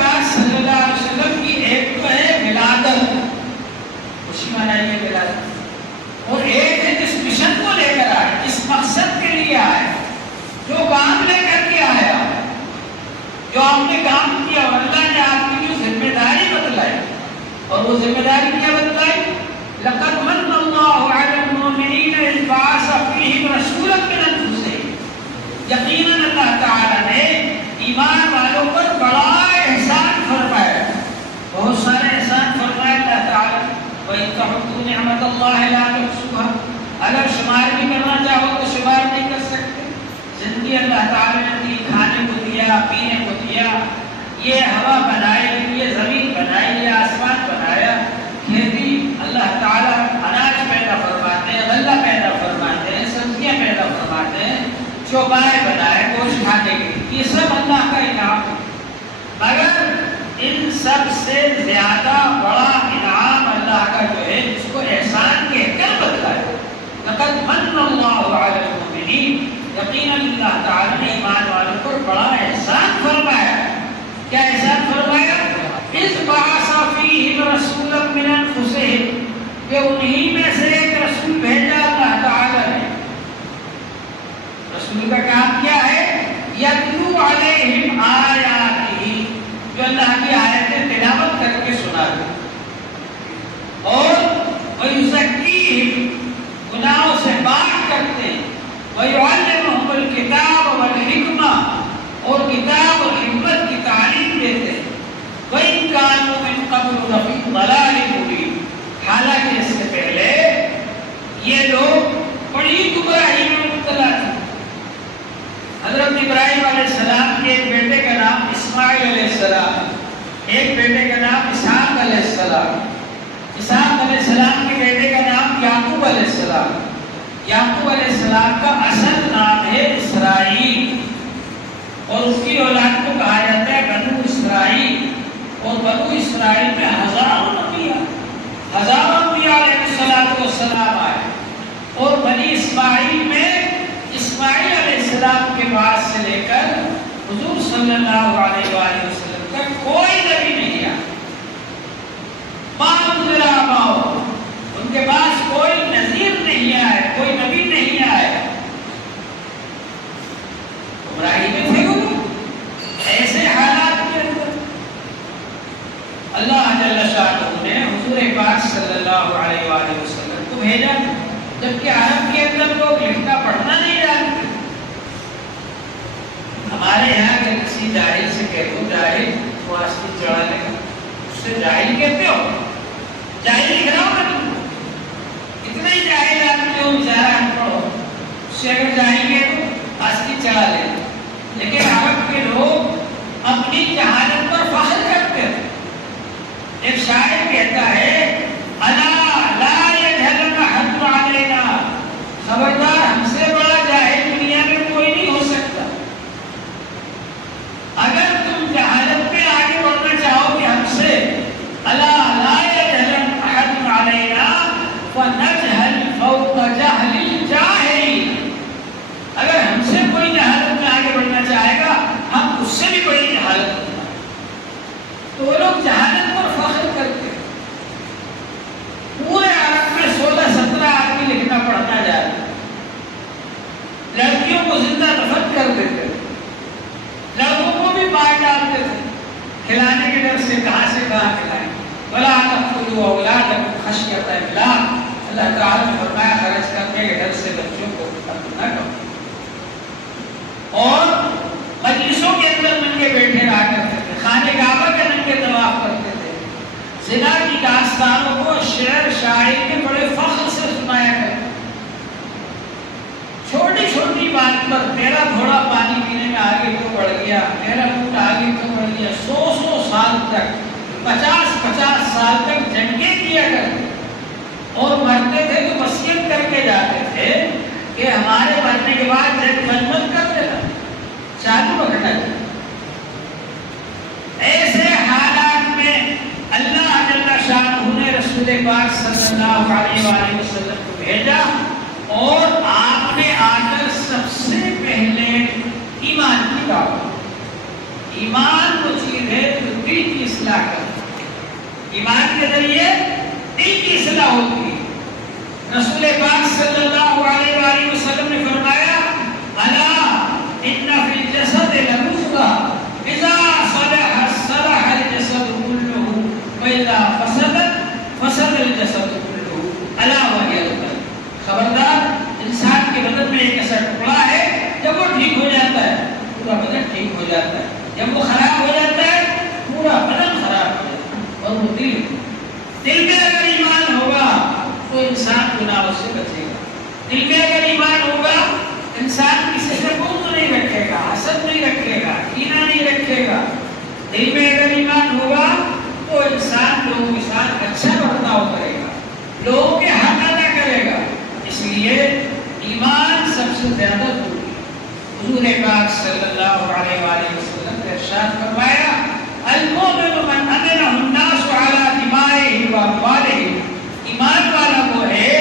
پاک صلی اللہ علیہ وسلم کی ایک تو ہے ولادت، خوشی منائیے ولادت، اور ایک ہے جس مشن کو لے کر آئے، جس مقصد کے لیے آئے، جو کام لے کر کے آیا، جو آپ نے کام کیا، اور اللہ نے آپ کی جو ذمہ داری بتلائی، اور وہ ذمہ داری کیا بتلائی؟ لقد من اللہ علی المؤمنین اذ بعث فیہم رسولا من انفسہم، یقیناً اللہ تعالی نے ایمان والوں پر بڑا احسان فرمایا، بہت سارے احسان فرمایا اللہ تعالی۔ وَإِن تَعُدُّوا نِعْمَتَ اللَّهِ لَا تُحْصُوهَا، اگر شمار بھی کرنا چاہو تو شمار نہیں کر سکتے۔ زندگی اللہ تعالی نے دی، کھانے کو دیا، پینے کو دیا، یہ ہوا بنائی، یہ زمین بنائی، یہ آسمان بنایا، کھیتی اللہ تعالیٰ اناج پیدا فرماتے ہیں، غلہ پیدا فرماتے ہیں، سبزیاں پیدا فرماتے ہیں، چوپائے بنائے گوشت کھانے کے، یہ سب اللہ کا انعام ہے۔ مگر ان سب سے زیادہ بڑا انعام اللہ کا جو ہے، جس کو احسان کہہ کر بتلایا، لقد من اللہ علی المؤمنین، یقیناً اللہ تعالیٰ نے ایمان والوں پر بڑا احسان فرمایا۔ کیا احسان فرمایا؟ اذ بعث فیہم رسولا من انفسہم، کہ انہی میں سے ایک رسول بھیجا اللہ تعالیٰ نے۔ رسول کا کام کیا ہے؟ یتلو علیہم آیاتہ، جو اللہ کی آیتیں تلاوت کر کے سنا دے، اور ویزکیہم، گناہوں سے پاک کرتے ہیں، ویعلمہم الکتاب والحکمہ، اور کتاب اور حکمت کی تعلیم دیتے ہیں، وَإِن كَانُوا مِن قَبْلُ لَفِي ضَلَالٍ مُبِينٍ، حالانکہ اس سے پہلے یہ لوگ بڑی گمراہی میں مبتلا تھے۔ حضرت ابراہیم علیہ السلام کے ایک بیٹے کا نام اسماعیل علیہ السلام، ایک بیٹے کا نام اسحاق علیہ السلام، اسحاق علیہ السلام کے بیٹے کا نام یعقوب علیہ السلام، یعقوب علیہ السلام کا اصل نام ہے اسرائیل، اور اس کی اولاد کو کہا جاتا ہے بنو اسرائیل، اور بنو اسرائیل میں ہزاروں انبیاء علیہ السلام آئے، اور بنی اسماعیل میں اسماعیل علیہ السلام کے بعد سے لے کر حضور صلی اللہ علیہ وآلہ وسلم تک کوئی نبی نہیں آیا، ان کے پاس کوئی نذیر نہیں آئے، کوئی نبی نہیں آئے، گمراہی میں تھے وہ، ایسے حالات کے اندر اللہ جل شانہ نے حضور پاک صلی اللہ علیہ وآلہ وسلم کو بھیجا، جبکہ عرب کے اندر لوگ لکھنا پڑھنا نہیں جانتے۔ ہمارے یہاں کے کسی جاہل سے کہتے ہو، جاہل وہ آستی چڑھا لے گا، اس سے جاہل کہتے ہو، جاہل لکھ رہا ہو نا، اتنا ہی جاہل آدمی ہو بیچارہ ان پڑھ ہو، اس سے اگر جاہل کہتے ہو آستی چڑھا لے گا۔ لیکن عرب کے لوگ اپنی جہالت پر فخر کرتے ہیں۔ ایک شاعر کہتا ہے الا لا یجہل احد علینا، خبردار ہم سے بڑا جاہل دنیا میں کوئی نہیں ہو سکتا۔ اگر تم جہالت میں آگے بڑھنا چاہو گے ہم سے، الا لا یجہل احد علینا فنجہل فوق جہل الجاہلین، اگر ہم سے کوئی جہالت میں آگے بڑھنا چاہے گا ہم اس سے بھی بڑی جہالت میں۔ تو وہ لوگ جہالت پر فخر کرتے ہیں۔ پورے عرب میں 16-17 آدمی لکھنا پڑھنا جاتا، لڑکیوں کو زندہ دفن کر دیتے، لڑکوں کو بھی مار ڈالتے تھے، کھلانے کے ڈر سے کہاں کھلائیں۔ وَلَا تَقْتُلُوا أَوْلَادَكُمْ خَشْيَةَ إِمْلَاقٍ، اللہ تعالیٰ نے فرمایا خرچ کرنے کے ڈر سے بچوں کو قتل نہ کرو۔ اور مجلسوں کے اندر ننگے بیٹھے رہا کرتے تھے، خانہ کعبہ کے ننگے طواف کرتے تھے، زنا کی داستانوں کو شعر شاعری میں بڑے فخر سے سنایا کرتے، چھوٹی چھوٹی بات پر میرا گھوڑا پانی پینے میں آگے کیوں بڑھ گیا، میرا اونٹ آگے کیوں بڑھ گیا، 100 سال تک، 50 سال تک جنگیں کیا کرتے، اور مرتے تھے تو وصیت کر کے جاتے تھے کہ ہمارے مرنے کے بعد جنگ مت کر دینا، چالو رکھنا چاہیے۔ ایسے حالات میں اللہ جل شانہ نے رسول پاک صلی اللہ علیہ وآلہ وسلم کو بھیجا، اور آپ نے آ کر سب سے پہلے ایمان کی دعوت، ایمان وہ چیز ہے جو دل کی اصلاح کرتی ہے، ایمان کے ذریعے دل کی اصلاح ہوتی ہے۔ رسول پاک صلی اللہ علیہ وآلہ وسلم نے فرمایا الا ان فی الجسد لمضغۃ اذا صلحت صلح الجسد كله واذا فسدت فسد الجسد كله الا وهي القلب۔ خبردار، انسان کے بدن میں ایک ایسا ٹکڑا ہے جب وہ ٹھیک ہو جاتا ہے پورا بدن ٹھیک ہو جاتا ہے، جب وہ خراب ہو جاتا ہے پورا بدن خراب ہو جاتا ہے۔ اور وہ دل میں اگر ایمان ہوگا تو انسان گناہوں سے بچے گا، دل میں اگر ایمان ہوگا انسان کسی سے بغض نہیں رکھے گا، حسد نہیں رکھے گا، کینہ نہیں رکھے گا۔ دل میں اگر ایمان ہوگا تو انسان لوگوں کے ساتھ اچھا برتاؤ کرے گا، لوگوں کے حق ادا کرے گا۔ اس لیے ایمان سب سے زیادہ ضروری ہے۔ حضور پاک صلی اللہ علیہ وآلہ وسلم نے ارشاد فرمایا المؤمن من امنه الناس على دمائه واموالهم۔ ایمان والا وہ ہے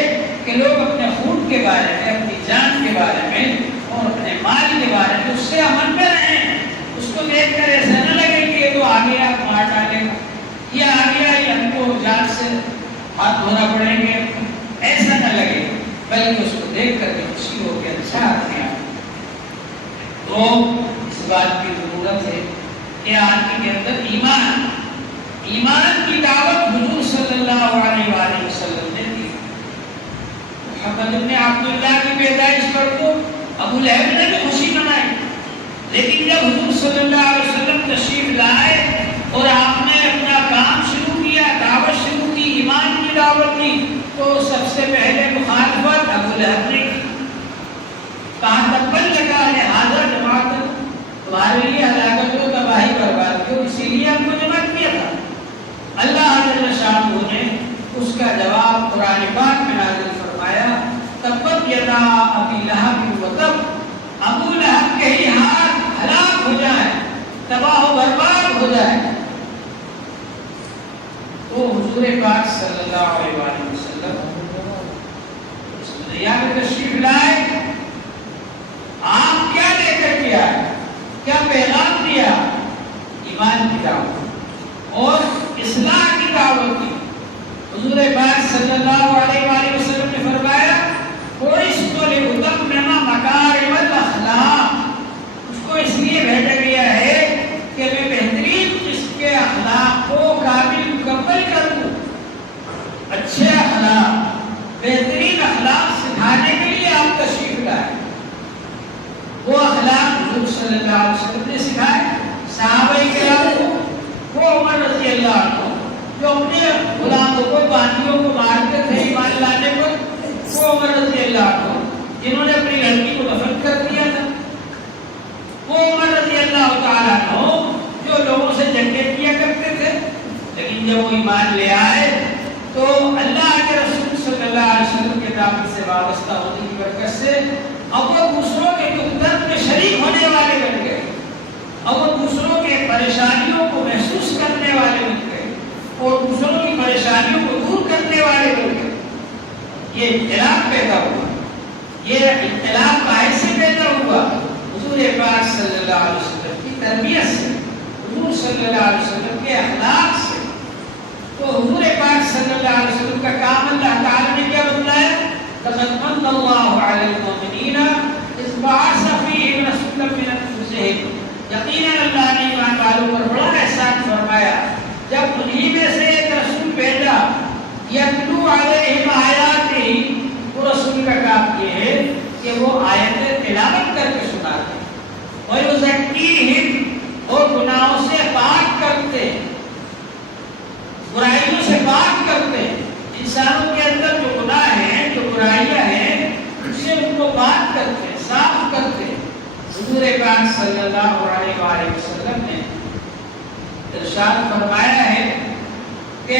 کہ لوگ اپنے خون کے بارے میں، اپنی جان کے بارے میں اور اپنے مال کے بارے میں اس سے امن میں رہیں۔ اس کو دیکھ کر ایسا نہ لگے کہ یہ تو آ گیا مار ڈالے گا، یہ آ گیا یہ ہم کو جان سے ہاتھ دھونا پڑیں گے، ایسا نہ لگے، بلکہ اس کو دیکھ کر کے خوشی ہو کے اچھا آدمی آ۔ تو اس بات کی ضرورت ہے کہ آدمی کے اندر ایمان کی دعوت حضور صلی اللہ علیہ وآلہ وسلم نے دی۔ محمد بن عبداللہ کی پیدائش پر تو ابو لہب نے بھی خوشی منائی، لیکن جب حضور صلی اللہ علیہ وسلم تشریف لائے اور آپ نے اپنا کام شروع کیا، دعوت شروع کی، ایمان کی دعوت دی، تو سب سے پہلے مخالفت ابو لہب نے کی۔ کہا تبت لگا لہذا جماعت، تمہارے لیے ہلاکت و تباہی برباد ہو، اسی لیے ہم کو جمع کیا تھا۔ اللہ جل شانہ نے اس کا جواب قرآن پاک میں نازل فرمایا تبت یدا ابی لہب وتب، ابو لہب کے ہی ہاتھ ہلاک ہو جائیں، تباہ و برباد ہو جائیں۔ تو حضور پاک صلی اللہ علیہ وآلہ وسلم اس دنیا میں تشریف لائے، آپ کیا لے کر کے آئے، کیا پیغام دیا؟ ایمان کی دعوت اور اصلاح کی دعوت دی۔ حضور پاک صلی اللہ علیہ وآلہ وسلم نے فرمایا بعثت لأتمم مکارم الاخلاق، اس کو اس لیے بھیجا گیا ہے کہ میں بہترین قسم کے اخلاق کو کامل مکمل کر دوں۔ اچھے اخلاق، بہترین اخلاق سکھانے کے لیے آپ تشریف لائے۔ وہ اخلاق حضور صلی اللہ علیہ وسلم نے سکھائے صحابہ کرام کو۔ وہ عمر رضی اللہ عنہ جو اپنے غلاموں کو، باندیوں کو مارتے تھے ایمان لانے پر، وہ عمر رضی اللہ عنہ جنہوں نے اپنی لڑکی کو دفن کر دیا تھا، وہ عمر رضی اللہ تعالیٰ عنہ جو لوگوں سے جنگیں کیا کرتے تھے، لیکن جب وہ ایمان لے آئے تو اللہ کے رسول صلی اللہ علیہ وسلم کے دعوت سے وابستہ ہونے کی برکت سے اب وہ دوسروں کے دکھ درد میں شریک ہونے والے بن گئے، اب وہ دوسروں کے پریشانیوں کو محسوس کرنے والے بن گئے اور دوسروں کی پریشانیوں کو دور کرنے والے بن گئے۔ یہ انقلاب پیدا ہوا، یہ انقلاب باعث سے پیدا ہوا حضور پاک صلی اللہ علیہ وسلم کی تربیت سے، حضور صلی اللہ علیہ وسلم کے اخلاق سے۔ تو حضور پاک صلی اللہ علیہ وسلم کا کام اللہ تعالیٰ نے کیا بتلایا؟ لقد من اللہ علی المؤمنین اذ بعث فیہم رسولا من انفسہم، یقیناً اللہ نے ایمان والوں پر بڑا احسان فرمایا جب انہی میں سے ایک رسول بھیجا، یتلو علیہم آیاتہ، وہ رسول کا کام یہ ہے کہ وہ آیتیں تلاوت کر کے سناتے، وَيُزَكِّيهِمْ، اور گناہوں سے پاک کرتے، برائیوں سے پاک کرتے، انسانوں کے اندر جو گناہ ہیں، جو برائیاں ہیں، ان سے ان کو پاک کرتے، صاف کرتے۔ حضور پاک صلی اللہ علیہ وآلہ وسلم نے ارشاد فرمایا ہے کہ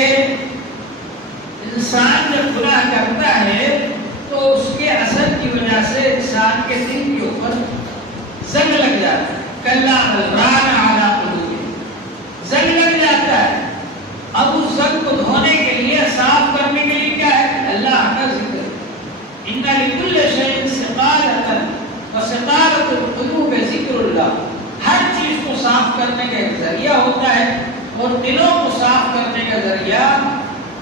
انسان جب گناہ کرتا ہے تو اس کے اثر کی وجہ سے انسان کے دل کے اوپر زنگ لگ جاتا ہے، کلا بل ران علی قلوبہم، زنگ لگ جاتا ہے۔ اب اس زنگ کو دھونے کے لیے، صاف کرنے کے لیے کیا ہے؟ اللہ کا ذکر۔ ان لکل شیء سقالۃ وسقالۃ القلوب ذکر اللہ، ہر چیز کو صاف کرنے کا ایک ذریعہ ہوتا ہے، اور دلوں کو صاف کرنے کا ذریعہ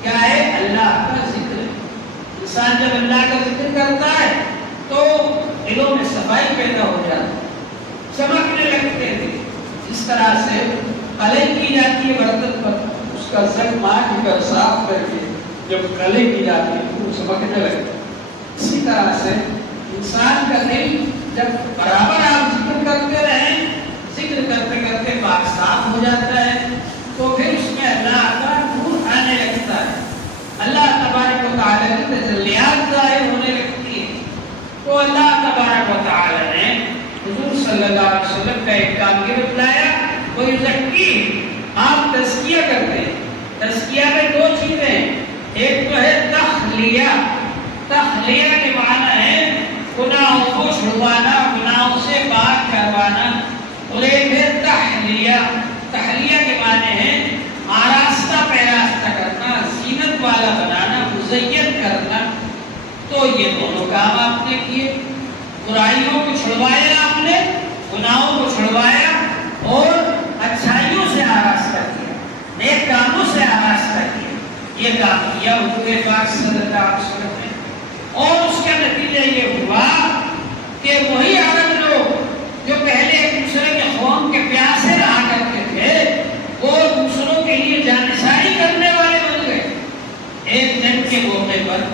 کیا ہے؟ اللہ کا ذکر۔ انسان جب اللہ کا ذکر کرتا ہے تو دلوں میں صفائی پیدا ہو جاتی ہے، چمکنے لگتے ہیں۔ اس طرح سے قلم کی جاتی ہے برتن پر، اس کا زنگ ماج کر صاف کر کے جب قلم کی جاتی ہے تو چمکنے لگتا ہے۔ اسی طرح سے انسان کا دل جب برابر آپ ذکر کرتے رہیں، ذکر کرتے کرتے پاک صاف ہو جاتا ہے، تو پھر اس میں اللہ کا نور آنے لگتا ہے، اللہ تبارک و تعالی کی تجلیات ظاہر ہونے لگتی ہے۔ تو اللہ تبارک و تعالی نے حضور صلی اللہ علیہ وسلم کا ایک کام یہ بتلایا، وہ یزکی، آپ تزکیہ کرتے ہیں۔ تزکیہ میں دو چیزیں، ایک تو ہے تخلیہ، تخلیہ کے معنی ہے گناہوں کو چھڑوانا، گناہوں سے پاک کروانا، اور ایک ہے تحلیہ، تحلیہ کے معنی ہے آراستہ پیراستہ کرنا، زینت والا بنانا، مزین کرنا۔ تو یہ دونوں کام آپ نے کیے، برائیوں کو چھڑوایا آپ نے، گناہوں کو چھڑوایا، اور اچھائیوں سے آراستہ کیا، نیک کاموں سے آراستہ کیا۔ یہ کام کیا حضور پاک صلی اللہ علیہ وسلم نے، اور اس کا نتیجہ یہ ہوا کہ وہی عرب لوگ جو پہلے ایک دوسرے کے خون کے پیاسے رہا کرتے تھے، وہ دوسروں کے لیے جانثاری کرنے والے بن گئے۔ ایک دن کے موقع پر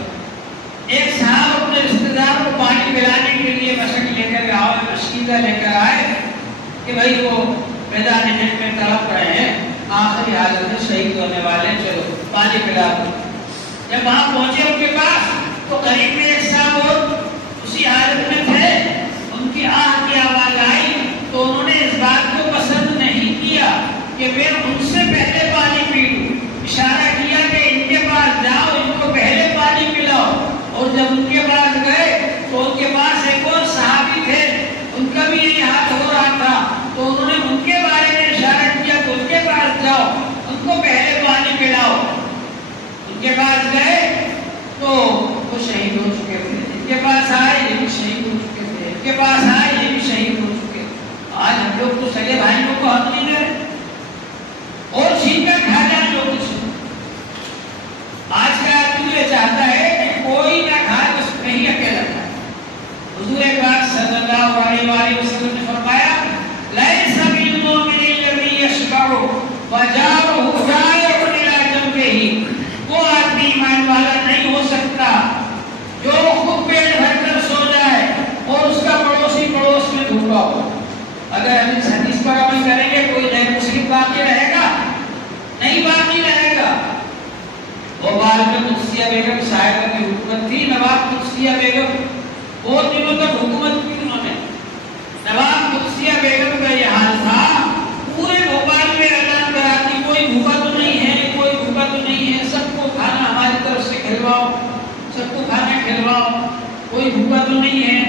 ایک صاحب اپنے رشتے دار کو پانی پلانے کے لیے مشق لے کر آئے، مشکیزہ لے کر آئے کہ بھائی وہ میدان جنگ میں تڑپ رہے ہیں، آخری حالت میں شہید ہونے والے، چلو پانی پلا دو۔ جب وہاں پہنچے ان کے پاس تو قریب میں ایک صاحب اور اسی حالت میں تھے، ان کی آہ کی آواز آئی تو انہوں نے اس بات کو پسند نہیں کیا کہ میں ان سے پہلے پانی پی لوں، اشارہ کیا کہ ان کے پاس جاؤ، ان کو پہلے پانی پلاؤ۔ اور جب ان کے پاس گئے تو ان کے پاس ایک اور صحابی تھے، ان کا بھی یہی حال ہو رہا تھا، تو انہوں نے ان کے بارے میں اشارہ کیا کہ ان کے پاس جاؤ، ان کو پہلے پانی پلاؤ۔ ان کے پاس گئے تو وہ شہید ہو چکے تھے، ان کے پاس آئے یہ بھی شہید ہو چکے تھے، ان کے پاس آئے یہ بھی شہید ہو چکے۔ آج ہم لوگ تو سگے بھائیوں کو حق نہیں دے رہے اور چھین کر کھا جائیں جو کچھ۔ آج کا آدمی یہ چاہتا ہے کہ کوئی نہ کھائے، بس نہیں اکیلا کھائے۔ حضور پاک صلی اللہ علیہ وآلہ وسلم نے فرمایا لیس بالمؤمن الذی یشبع وجارہ جائع الی جنبہ، وہ آدمی ایمان والا نہیں ہو سکتا جو خود پیٹ بھر کر سو جائے اور اس کا پڑوسی پڑوس میں بھوکا ہو۔ اگر ہم اس حدیث پر عمل کریں گے کوئی غیر مسلم باقی رہے گا؟ نہیں باقی رہے گا۔ وہ بعد میں قدسیہ بیگم صاحبہ کی حکومت تھی، نواب قدسیہ بیگم، بہت دنوں تک حکومت کی انہوں نے۔ نواب قدسیہ بیگم کا یہ حال تھا، پورے بھوپال میں اعلان کراتی کوئی بھوکا تو نہیں ہے، کوئی بھوکا تو نہیں ہے، سب کو کھانا ہماری طرف سے کھلواؤ، سب کو کھانا کھلواؤ، کوئی بھوکا تو نہیں ہے۔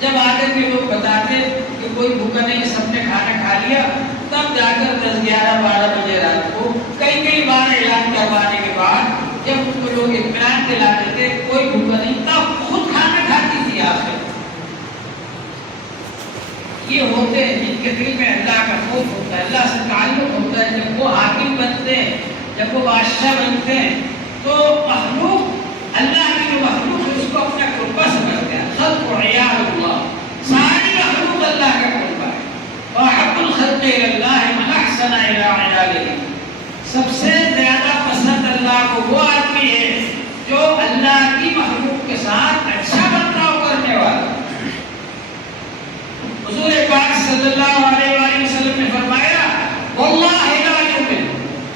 جب آگے کے لوگ بتاتے کہ کوئی بھوکا نہیں، سب نے کھانا کھا لیا، تب جا کر 10 11 12 بجے رات کو کئی بار اعلان کروانے کے بعد جب ان کو لوگ اطمینان دلاتے تھے کوئی بھوکا نہیں، تب خود کھانا کھاتی تھی۔ آخر یہ ہوتے ہیں جن کے دل میں اللہ کا خوف ہوتا ہے، اللہ سے تعلق ہوتا ہے، جب وہ حاکم بنتے ہیں، جب وہ بادشاہ بنتے ہیں تو مخلوق، اللہ کی جو مخلوق ہے اس کو اپنا قربہ سمجھتے ہیں۔ خلق عیال اللہ، ساری مخلوق اللہ کا قربہ ہے۔ وَأَحَبُّ الْخَلْقِ إِلَى اللَّهِ مَنْ أَحْسَنَ إِلَىٰ عِيَالِهِ، سب سے زیادہ پسند اللہ کو وہ آدمی ہے جو اللہ کی مخلوق کے ساتھ اچھا برتاؤ کرنے والا۔ حضور پاک صلی اللہ علیہ وآلہ وسلم نے فرمایا واللہ لا یؤمن،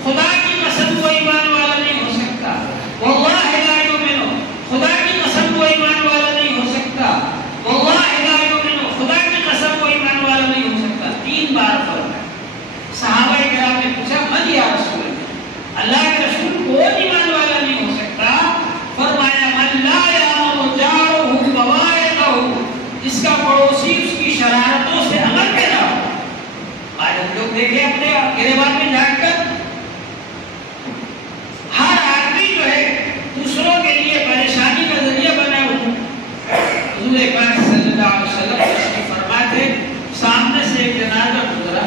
خدا کی قسم وہ ایمان والا نہیں ہو سکتا، واللہ لا یؤمن، خدا کی قسم وہ ایمان والا نہیں ہو سکتا، واللہ لا یؤمن، خدا کی قسم وہ ایمان والا نہیں ہو سکتا۔ 3 بار فرمایا۔ صحابہ کرام نے پوچھا من یا رسول اللہ، اللہ کے رسول کون ایمان والا نہیں ہو سکتا؟ فرمایا من لا یامن جارہ بوائقہ، جس کا پڑوسی اس کی شرارتوں سے امن پیدا ہو۔ آج ہم لوگ دیکھیں اپنے گریبان میں جا کر ہر آدمی جو ہے دوسروں کے لیے پریشانی کا ذریعہ بنا ہوا۔ حضور پاک صلی اللہ علیہ وسلم فرماتے سامنے سے ایک جنازہ گزرا،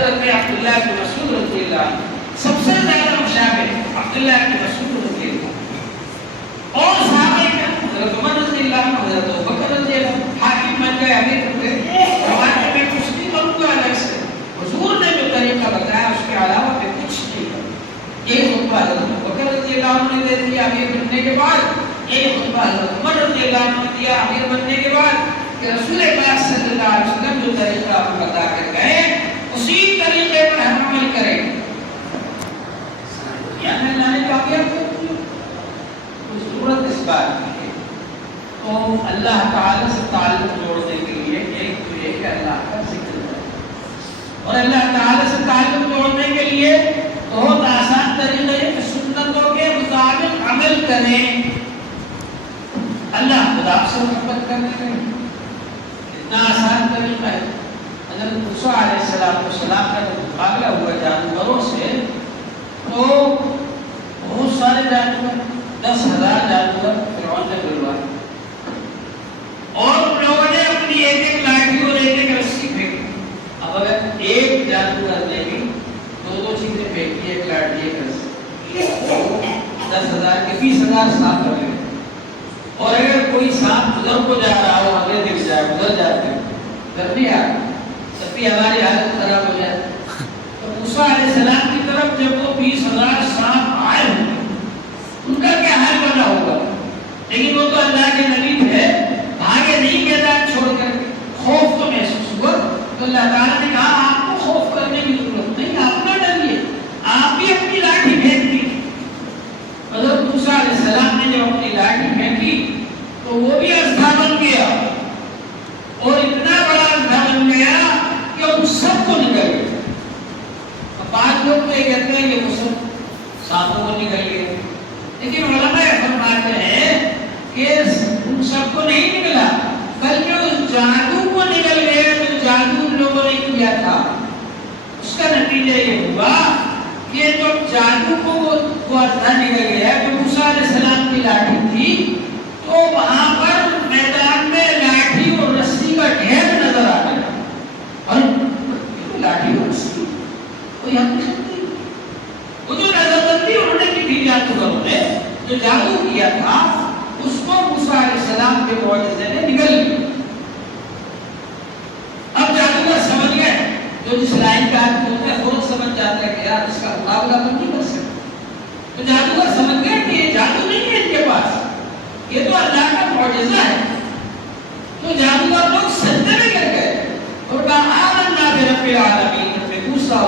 حضرت عبداللہ بن مسعود رضی اللہ عنہ سب سے زیادہ مشابہ عبداللہ بن مسعود رضی اللہ عنہ اور صحابہ کرام حضرت عمر رضی اللہ عنہ حضرت ابوبکر رضی اللہ عنہ حاکم بن گئے امیر بن گئے زمانے میں کچھ نہیں بنوں گا الگ سے حضور نے جو طریقہ بتایا اس کے علاوہ پہ کچھ نہیں ہے یہ خطبہ حضرت ابوبکر رضی اللہ عنہ نے دے دیا امیر بننے کے بعد یہ خطبہ حضرت عمر رضی اللہ عنہ نے دیا امیر بننے کے بعد کہ رسول پاک صلی اللہ علیہ وسلم جو طریقہ آپ بتا کر گئے اسی طریقے پر ہم عمل کریں یہاں اللہ نے کامیاب کر دیا کوئی ضرورت اس بات کی ہے تو اللہ تعالی سے تعلق جوڑنے کے لیے ایک تو یہ کہ اللہ کا ذکر کریں اور اللہ تعالی سے تعلق جوڑنے کے لیے بہت آسان طریقہ ہے کہ سنتوں کے مطابق عمل کریں اللہ خدا سے محبت کرنے کا اتنا آسان طریقہ ہے حضرت موسیٰ علیہ السلام کا جو مقابلہ ہوا جانوروں سے تو بہت سارے جانور 10,000 جانور فرعون نے بلوائے اور ان لوگوں نے اپنی ایک ایک لاٹھی اور ایک ایک رسی پھینکی اب اگر ایک جانور نے بھی دو چیزیں پھینکی ایک لاٹھی ایک رسی 10,000 کے 20,000 سانپ ہو گئے اور اگر کوئی سانپ ادھر کو جا رہا ہو ہمیں دکھ جائے ادھر جاتے ہیں ادھر نہیں آ تب بھی ہماری حالت خراب ہو جائے تو موسیٰ علیہ السلام کی طرف جب وہ 20,000 سانپ آئے ہوں گے ان کا کیا حال بنا ہوگا لیکن وہ تو اللہ کے نبی تھے بھاگے نہیں میدان چھوڑ کر خوف تو محسوس ہوا تو اللہ تعالیٰ نے کہا آپ کو خوف کرنے کی ضرورت نہیں آپ نہ ڈریے آپ بھی اپنی لاٹھی پھینک دی حضرت موسیٰ علیہ السلام نے جب اپنی لاٹھی پھینکی تو وہ بھی اژدھا بن گیا اور اتنا بڑا اژدھا بن گیا کہ ان سب کو نگل گیا بعض لوگ تو یہ کہتے ہیں کہ وہ سب سانپوں کو نگل گئے لیکن علماء فرماتے ہیں کہ ان سب کو نہیں نکلا بلکہ اس جادو کو نکل گئے جو جادو ان لوگوں نے کیا تھا اس کا نتیجہ یہ ہوا کہ جو جادو کو وہ اژدھا نکل گیا جو موسیٰ علیہ السلام کی لاٹھی تھی تو وہاں پر میدان میں لاٹھی اور رسی کا ڈھیر نظر آ گیا اور لاٹھی اور رسی کوئی ہم نہیں سکتی وہ جو نظر بندی انہوں نے کی تھی جادوگروں نے جو جادو کیا تھا اس کو موسیٰ علیہ السلام کے معجزے نے نگل لیا اب جادوگر سمجھ گئے جو جس لائن کا آدمی ہوتا ہے فوراً سمجھ جاتا ہے کہ یار اس کا مقابلہ تو نہیں کر سکتے تو جادوگر سمجھ گئے کہ یہ جادو نہیں ہے ان کے پاس یہ تو اللہ کا معجزہ ہے تو جادوگر لوگ سجدے میں گر گئے اور کہا آمنا برب العالمین موسیٰ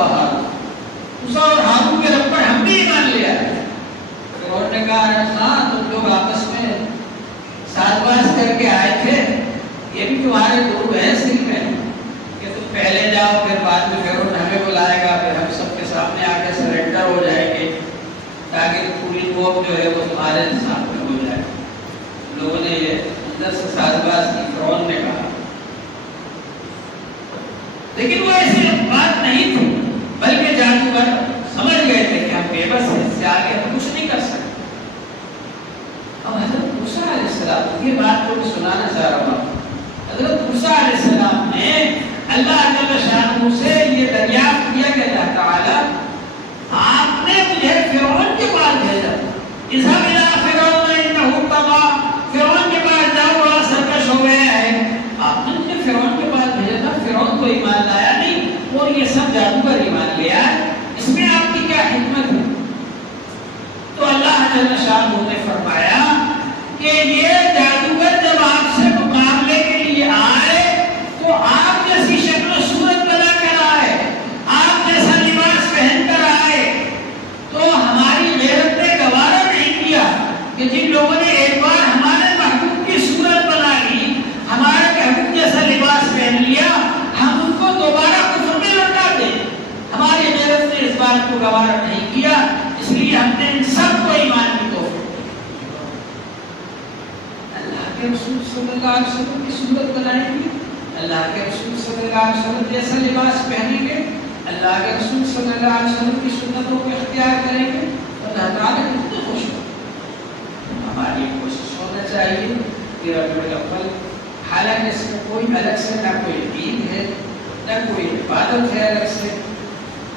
اور ہارون کے رب پر ہم بھی ایمان لے آئے فرعون نے کہا ہاں تم لوگ آپس میں ساز باز کر کے آئے تھے یہ بھی تمہارے دو بحث دل میں کہ تم پہلے جاؤ پھر بعد میں فرعون ہمیں بلائے گا پھر ہم سب کے سامنے آ کے سرنڈر ہو جائیں گے تاکہ پوری قوم جو ہے وہ تمہارے سامنے ہو جائے لوگوں نے یہ اندر سے ساز باز کی فرعون نے کہا لیکن وہ ایسی بات نہیں تھی بلکہ جادوگر سمجھ گئے تھے کہ ہم بے بس ہیں اس سے آگے ہم کچھ نہیں کر سکتے اب حضرت موسیٰ علیہ السلام یہ بات کو میں سنانا چاہ رہا ہوں حضرت موسیٰ علیہ السلام نے اللہ جل شانہ سے یہ دریافت کیا کہ اللہ تعالی آپ نے مجھے فرعون کے پاس بھیجا اذهب الى فرعون انه طغى فرعون کے پاس جاؤ بڑا سرکش ہو گیا ہے آپ نے مجھے فرعون کے پاس بھیجا تھا فرعون کو ایمان لایا نہیں اور یہ سب جادوگر ایمان لیا اس میں آپ کی کیا حکمت ہے تو اللہ جل شانہ نے فرمایا کہ یہ جادوگر جب آپ سے مقابلے کے لیے آئے تو آپ جیسی شکل و صورت بنا کر آئے آپ جیسا لباس پہن کر آئے تو ہماری غیرت نے گوارا نہیں کیا کہ جن لوگوں نے ایک بار ہمارے محبوب کی صورت بنا لی ہمارے محبوب جیسا لباس پہن لیا ہم ان کو دوبارہ کفر میں لوٹا دیں ہماری غیرت نے اس بات کو گوارا نہیں کیا اس لیے ہم نے ان سب کو ایمان کی توفیق اللہ کے رسول صلی اللہ علیہ وسلم کی صورت بنائیں گے اللہ کے رسول صلی اللہ علیہ وسلم جیسا لباس پہنیں گے اللہ کے رسول صلی اللہ علیہ وسلم کی سنتوں کو اختیار کریں گے تو اللہ تعالیٰ کتنے خوش ہو ہماری کوشش ہونا چاہیے کہ ربیع الاول حالانکہ اس میں کوئی الگ سے نہ کوئی دین ہے نہ کوئی عبادت ہے الگ سے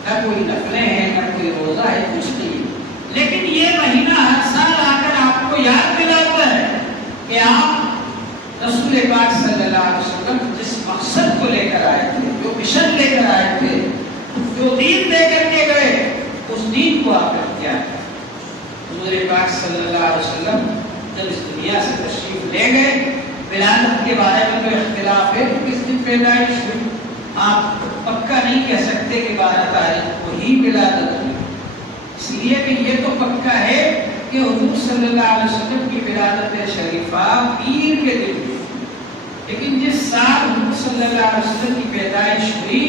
نہ کوئی نفلیں ہیں، نہ کوئی روزہ ہے، کچھ نہیں. لیکن یہ مہینہ ہر سال آ کر آپ کو یاد دلاتا ہے کہ آپ رسول پاک صلی اللہ علیہ وسلم جس مقصد کو لے کر آئے تھے، جو مشن لے کر آئے تھے، جو دین دے کر کے گئے، اس دین کو آپ نے کیا ہے. حضور پاک صلی اللہ علیہ وسلم جب اس دنیا سے تشریف لے گئے، ولادت کے بارے میں تو اختلاف ہے کہ کس دن پیدائش ہوئی. آپ پکا نہیں کہہ سکتے کہ 12 تاریخ کو ہی ولادت ہوئی، اس لیے کہ یہ تو پکا ہے کہ حضور صلی اللہ علیہ وسلم کی ولادت شریفہ پیر کے دن ہوئی. لیکن جس سال حضور صلی اللہ علیہ وسلم کی پیدائش ہوئی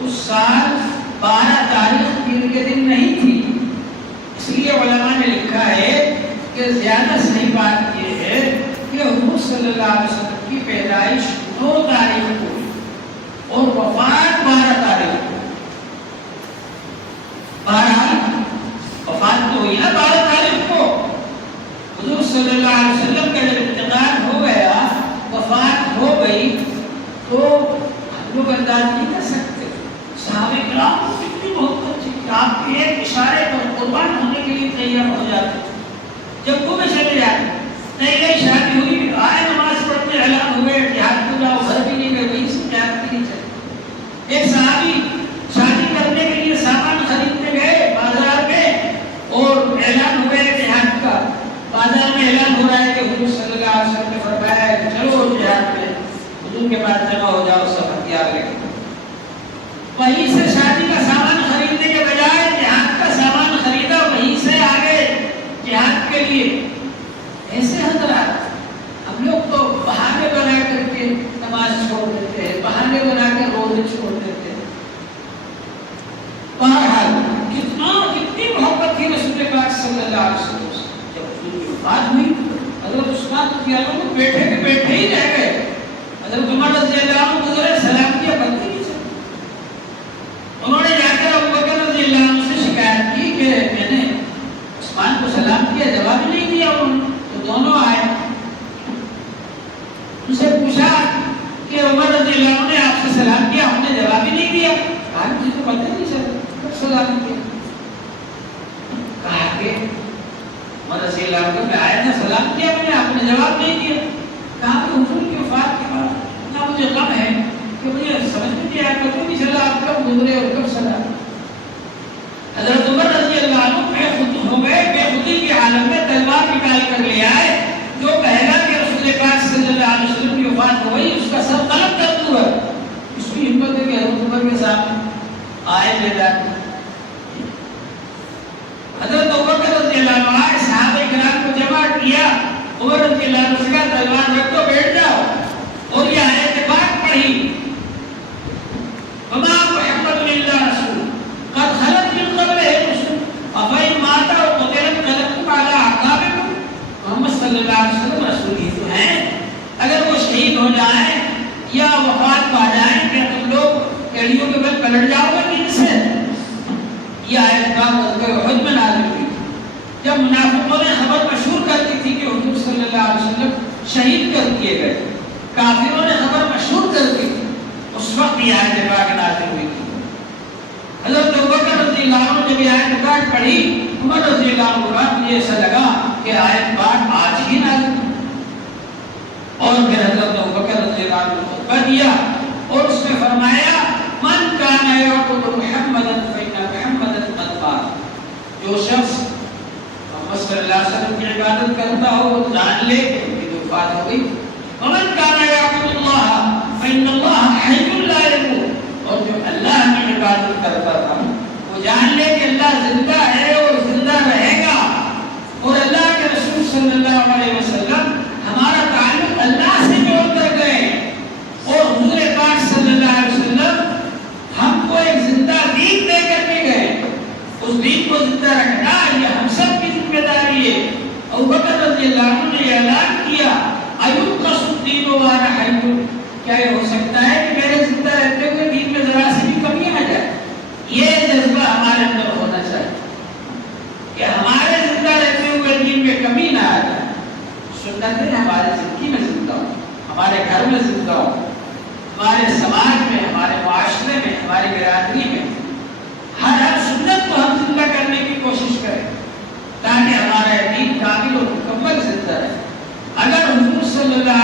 اس سال 12 تاریخ پیر کے دن نہیں تھی. اس لیے علماء نے لکھا ہے کہ زیادہ صحیح بات یہ ہے کہ حضور صلی اللہ علیہ وسلم کی پیدائش 9 تاریخ کو اور وفات 12 تاریخ کو. 12 وفات تو ہوئی نا 12 تاریخ کو. حضور صلی اللہ علیہ وسلم کا جب انتقال ہو گیا، وفات ہو گئی، تو ہم لوگ انداز نہیں کر سکتے. صحابہ کرام کو کتنی محبت تھی کہ آپ کے ایک اشارے پر قربان ہونے کے لیے تیار ہو جاتے. جب وہ میں چلے جاتے، نئی نئی شادی ہوئی، آئے نماز پڑھنے اعلان ہوئے، جہاد کو جاؤ، گھر بھی نہیں گئے، وہیں سے جہاد بھی نہیں چلے. ایک صحابی شادی کرنے کے لیے سامان خریدنے گئے بازار میں، اور اعلان ہوئے جہاد کا. بازار میں اعلان ہو رہا ہے کہ حضور صلی اللہ علیہ وسلم نے فرمایا ہے کہ چلو جہاد میں. حضور کے پاس جمع ہو جاؤ، سب ہتھیار لے کے. وہیں سے شادی کا سامان خریدنے کے بجائے جہاد کا سامان خریدا، وہیں سے آگے جہاد کے لیے. ایسے حضرات ہم لوگ تو بہانے بنا کر کے نماز چھوڑ دیتے ہیں، بہانے بنا کر روزے چھوڑ دیتے ہیں. بہرحال کتنی محبت تھی رسول پاک صلی اللہ علیہ وسلم سے. جب حضور کی وفات ہوئی، حضرت عثمان رضی اللہ عنہ بیٹھے کے بیٹھے ہی رہ گئے. حضرت عمر رضی اللہ عنہ گزرے، سلام کیا، بندی نہیں چلی. انہوں نے جا کر ابو بکر رضی اللہ عنہ سے شکایت کی کہ میں نے عثمان کو سلام کیا، جواب نہیں دیا. انہوں نے تو دونوں آئے، ان سے پوچھا کہ عمر رضی اللہ عنہ نے آپ سے سلام کیا، ہم نے جواب ہی نہیں دیا. کہا مجھے تو پتہ نہیں چلا کب سلام کیا. کہا کہ عمر رضی اللہ عنہ میں آیا تھا، سلام کیا میں نے، آپ نے جواب نہیں دیا. کہا کہ حضور کی وفات کے بعد اتنا مجھے غم ہے کہ مجھے سمجھ میں نہیں آیا، پتہ نہیں چلا آپ کب گزرے اور کب سلام. حضرت عمر رضی اللہ عنہ بے خود ہو گئے، بے خودی کی حالت میں تلوار نکال کر لے آئے. جو کہے گا کہ رسول پاک صلی اللہ علیہ وسلم کی وفات ہو گئی، اس کا سر قلم کر دوں ہے. اس کی ہمت ہے کہ حضرت عمر کے سامنے آئے لے جاتے. حضرت عمر رضی اللہ عنہ آئے، صحابہ کرام کو جمع کیا. عمر رضی اللہ عنہ سے کہا تلوار رکھ دو، بیٹھ جاؤ. اور یہ آیت پاک پڑھی، وما محمد الا رسول قد خلت من قبلہ الرسل افإن مات أو قتل انقلبتم على أعقابكم. محمد صلی اللہ علیہ وسلم رسول ہی تو ہیں، اگر وہ شہید ہو جائیں یا وفات پا جائیں کیا تم لوگ ایڑیوں کے بل پلٹ جاؤ گے دین سے؟ یہ آیت پاک غزوہ احد میں نازل ہوئی جب منافقوں نے خبر مشہور کر دی تھی کہ حضور صلی اللہ علیہ وسلم شہید کر دیے گئے. کافروں نے خبر مشہور کر دی، اس وقت یہ آیت پاک نازل ہوئی تھی. حضرت ابوبکر رضی اللہ عنہ جب یہ آیت پاک پڑھی، عمر رضی اللہ عنہ کو مجھے ایسا لگا کہ آیت پاک آج ہی نازل ہوئی. اور پھر حضرت ابوبکر رضی اللہ عنہ کو خطبہ دیا اور اس میں فرمایا من کان یعبد محمدا فإن محمدا قد مات. جو شخص محمد صلی اللہ علیہ وسلم کی عبادت کرتا ہو وہ جان لے کہ ان کی وفات ہو گئی. ومن کان یعبد اللہ فإن اللہ حی لا يموت. اور جو اللہ کی عبادت کرتا تھا وہ جان لے کہ اللہ زندہ ہے اور زندہ رہے گا. اور اللہ کے رسول صلی اللہ علیہ وسلم ہمارا تعلق اللہ سے جوڑ کر گئے، اور حضور پاک صلی اللہ علیہ وسلم ہم کو ایک زندہ دین دے کر کے گئے. اس دین کو زندہ رکھنا یہ ہم سب کی ذمہ داری ہے. ابوبکر رضی اللہ عنہ نے اعلان کیا ایبقى الدین وانا حی. کیا یہ ہو سکتا ہے کہ میرے زندہ رہتے ہوئے دین میں ذرا سی بھی کمی آ جائے؟ یہ جذبہ ہمارے اندر ہونا چاہیے کہ ہمارے زندہ رہتے ہوئے دین میں کمی نہ آ جائے. سنتیں ہمارے زندگی میں زندہ ہو، ہمارے گھر میں زندہ ہو، ہمارے سماج میں، ہمارے معاشرے میں، ہماری برادری میں. ہر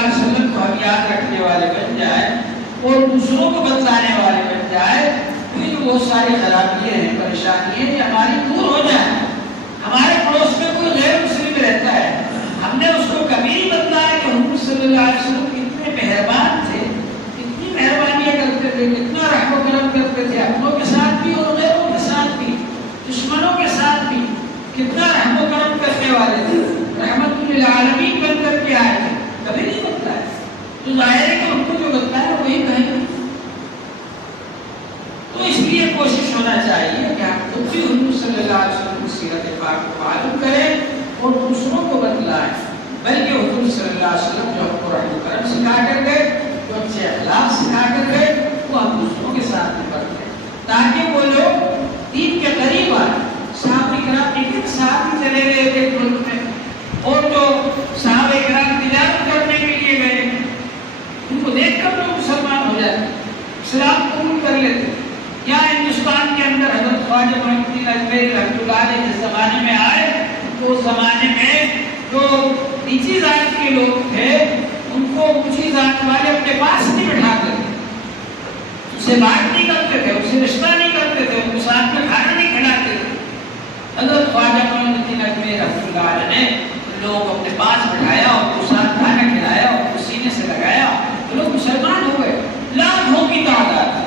علیہ وسلم کو ہم یاد رکھنے والے بن جائے اور دوسروں کو بتلانے والے بن جائے تو یہ جو بہت ساری خرابیاں ہیں، پریشانیاں ہیں، یہ ہماری دور ہو جائیں۔ ہمارے پڑوس میں کوئی غیر مسلم رہتا ہے، ہم نے اس کو کبھی نہیں بتلایا کہ حضور صلی اللہ علیہ وسلم کتنے مہربان تھے، کتنی مہربانیاں کرتے تھے، کتنا رحم و کرم کرتے تھے اپنوں کے ساتھ بھی اور غیروں کے ساتھ بھی، دشمنوں کے ساتھ بھی کتنا رحم و کرم کرنے والے تھے، رحمت للعالمین بن کر کے آئے تھے، کبھی نہیں بتلایا۔ تو ظاہر ہے کہ ان کو جو بتلایا وہی کہیں گے۔ تو اس لیے کوشش ہونا چاہیے کہ ہم خود بھی حضور صلی اللہ علیہ وسلم کی سیرت پاک کو معلوم کریں اور دوسروں کو بتلائیں، بلکہ حضور صلی اللہ علیہ وسلم جو ہم کو رحم و کرم سکھا کر گئے، جو اچھے اخلاق سکھا کر گئے، وہ ہم دوسروں کے ساتھ میں برتیں تاکہ وہ لوگ دین کے قریب آئیں۔ صحابہ کرام ایک ساتھ ہی چلے گئے ایک ملک میں، اور جو صحابہ کرام تجارت کرنے کے لیے گئے، ان کو دیکھ کر لوگ مسلمان ہو جاتے، اسلام قبول کر لیتے۔ یا ہندوستان کے اندر حضرت خواجہ معین الدین اجمیری رحمۃ اللہ علیہ جس زمانے میں آئے تو اس زمانے میں جو نیچی ذات کے لوگ تھے ان کو اونچی ذات والے اپنے پاس نہیں بٹھاتے تھے، اس سے بات نہیں کرتے تھے، اس سے رشتہ نہیں کرتے تھے، ان کو ساتھ میں کھانا نہیں کھلاتے تھے۔ حضرت خواجہ معین الدین اجمیری رحمۃ اللہ علیہ نے لوگ اپنے پاس بٹھایا اور ان کو ساتھ کھانا کھلایا اور سینے سے لگایا، تو لوگ مسلمان ہو گئے، لاکھوں کی تعداد،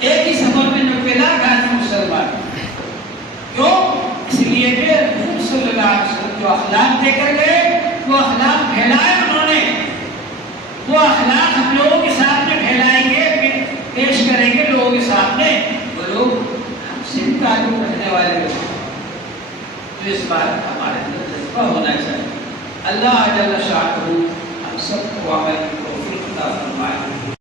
ایک ہی سفر میں 90 لاکھ آدمی مسلمان۔ کیوں؟ اس لیے کہ حضور صلی اللہ علیہ وسلم جو اخلاق دے کر گئے وہ اخلاق پھیلائے انہوں نے، وہ اخلاق ہم لوگوں کے سامنے پھیلائیں گے، پیش کریں گے لوگوں کے سامنے، وہ لوگ ہم سے بھی تعلق رکھنے والے لوگ۔ تو اس بات ہمارے اندر جذبہ ہونا چاہیے۔ اللہ جل شانہ ہم سب کو عمل کی توفیق عطا فرمائے۔